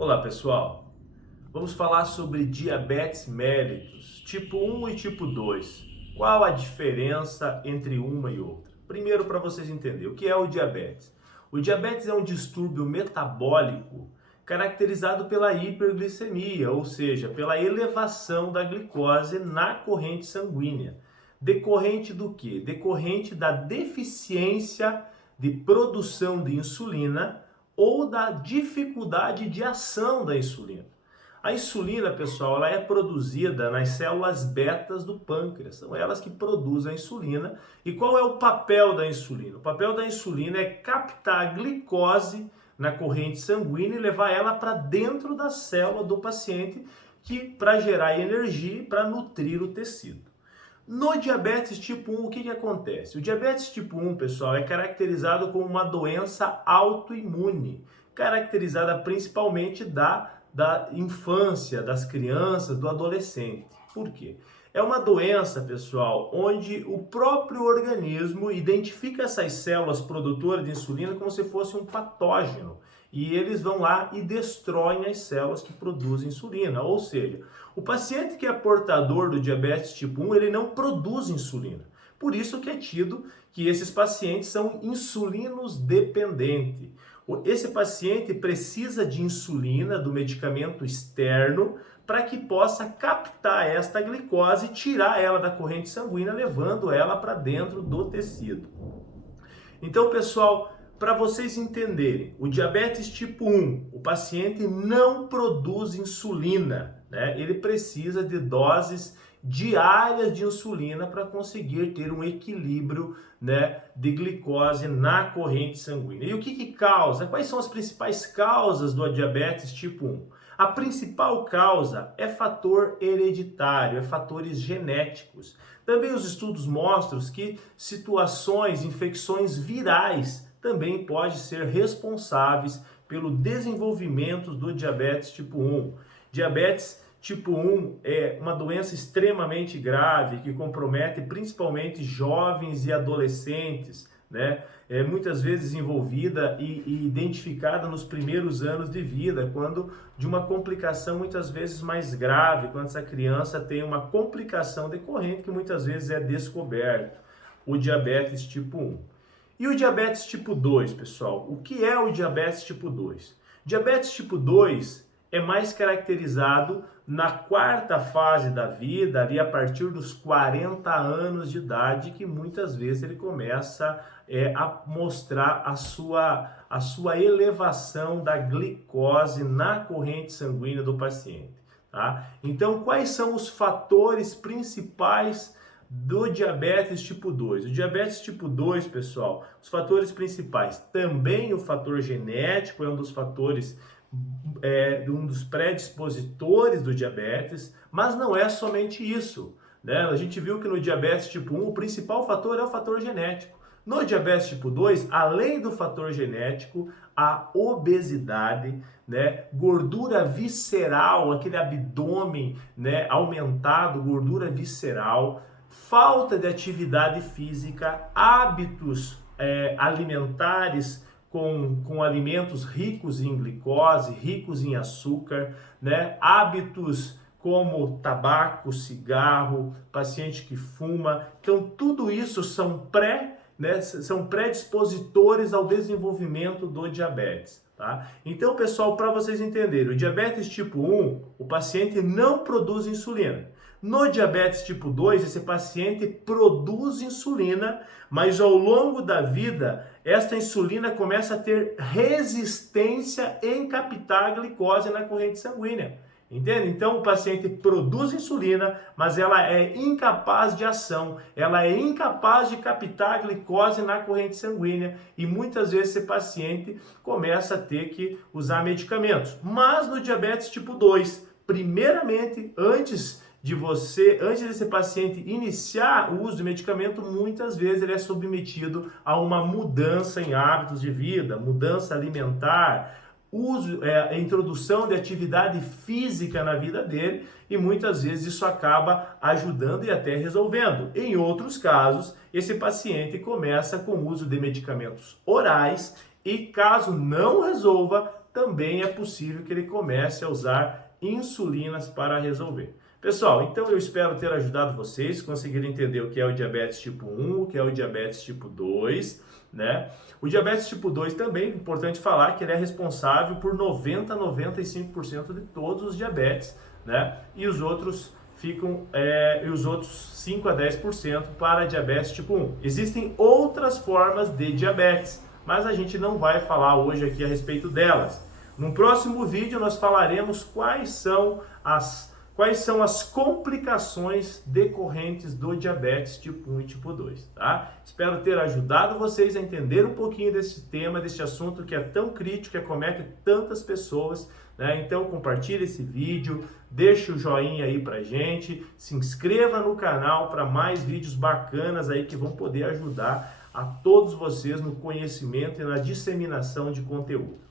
Olá pessoal, vamos falar sobre diabetes mellitus, tipo 1 e tipo 2. Qual a diferença entre uma e outra? Primeiro, para vocês entenderem, o que é o diabetes? O diabetes é um distúrbio metabólico caracterizado pela hiperglicemia, ou seja, pela elevação da glicose na corrente sanguínea. Decorrente do quê? Decorrente da deficiência de produção de insulina ou da dificuldade de ação da insulina. A insulina, pessoal, ela é produzida nas células betas do pâncreas, são elas que produzem a insulina. E qual é o papel da insulina? O papel da insulina é captar a glicose na corrente sanguínea e levar ela para dentro da célula do paciente, que para gerar energia e para nutrir o tecido. No diabetes tipo 1, o que acontece? O diabetes tipo 1, pessoal, é caracterizado como uma doença autoimune, caracterizada principalmente da infância, das crianças, do adolescente. Por quê? É uma doença, pessoal, onde o próprio organismo identifica essas células produtoras de insulina como se fosse um patógeno. E eles vão lá e destroem as células que produzem insulina. Ou seja, o paciente que é portador do diabetes tipo 1, ele não produz insulina. Por isso que é tido que esses pacientes são insulinos dependentes. Esse paciente precisa de insulina, do medicamento externo, para que possa captar esta glicose e tirar ela da corrente sanguínea, levando ela para dentro do tecido. Então, pessoal, para vocês entenderem, o diabetes tipo 1, o paciente não produz insulina, né? Ele precisa de doses diárias de insulina para conseguir ter um equilíbrio, né, de glicose na corrente sanguínea. E o que causa? Quais são as principais causas do diabetes tipo 1? A principal causa é fator hereditário, é fatores genéticos. Também os estudos mostram que situações, infecções virais também podem ser responsáveis pelo desenvolvimento do diabetes tipo 1. Diabetes tipo 1 é uma doença extremamente grave que compromete principalmente jovens e adolescentes, né? É muitas vezes envolvida e identificada nos primeiros anos de vida, quando de uma complicação muitas vezes mais grave, quando essa criança tem uma complicação decorrente que muitas vezes é descoberto, o diabetes tipo 1. E o diabetes tipo 2, pessoal? O que é o diabetes tipo 2? Diabetes tipo 2 é mais caracterizado na quarta fase da vida, ali a partir dos 40 anos de idade, que muitas vezes ele começa a mostrar a sua elevação da glicose na corrente sanguínea do paciente. Tá? Então, quais são os fatores principais do diabetes tipo 2? O diabetes tipo 2, pessoal, os fatores principais, também o fator genético é um dos fatores, um dos predispositores do diabetes, mas não é somente isso, né? A gente viu que no diabetes tipo 1 o principal fator é o fator genético. No diabetes tipo 2, além do fator genético, a obesidade, né, gordura visceral, aquele abdômen, né, aumentado, gordura visceral, falta de atividade física, hábitos alimentares com alimentos ricos em glicose, ricos em açúcar, né? Hábitos como tabaco, cigarro, paciente que fuma. Então, tudo isso são são predispositores ao desenvolvimento do diabetes. Tá? Então, pessoal, para vocês entenderem, o diabetes tipo 1, o paciente não produz insulina. No diabetes tipo 2, esse paciente produz insulina, mas ao longo da vida, esta insulina começa a ter resistência em captar a glicose na corrente sanguínea. Entende? Então o paciente produz insulina, mas ela é incapaz de ação, ela é incapaz de captar a glicose na corrente sanguínea e muitas vezes esse paciente começa a ter que usar medicamentos. Mas no diabetes tipo 2, primeiramente, antes desse paciente iniciar o uso de medicamento, muitas vezes ele é submetido a uma mudança em hábitos de vida, mudança alimentar, a introdução de atividade física na vida dele, e muitas vezes isso acaba ajudando e até resolvendo. Em outros casos, esse paciente começa com o uso de medicamentos orais e, caso não resolva, também é possível que ele comece a usar insulinas para resolver. Pessoal, então eu espero ter ajudado vocês a conseguirem entender o que é o diabetes tipo 1, o que é o diabetes tipo 2, né? O diabetes tipo 2 também, é importante falar que ele é responsável por 90 a 95% de todos os diabetes, né? E os outros ficam, os outros 5 a 10% para diabetes tipo 1. Existem outras formas de diabetes, mas a gente não vai falar hoje aqui a respeito delas. No próximo vídeo nós falaremos quais são as complicações decorrentes do diabetes tipo 1 e tipo 2, tá? Espero ter ajudado vocês a entender um pouquinho desse tema, desse assunto que é tão crítico, que acomete tantas pessoas, né? Então compartilhe esse vídeo, deixe o joinha aí pra gente, se inscreva no canal para mais vídeos bacanas aí que vão poder ajudar a todos vocês no conhecimento e na disseminação de conteúdo.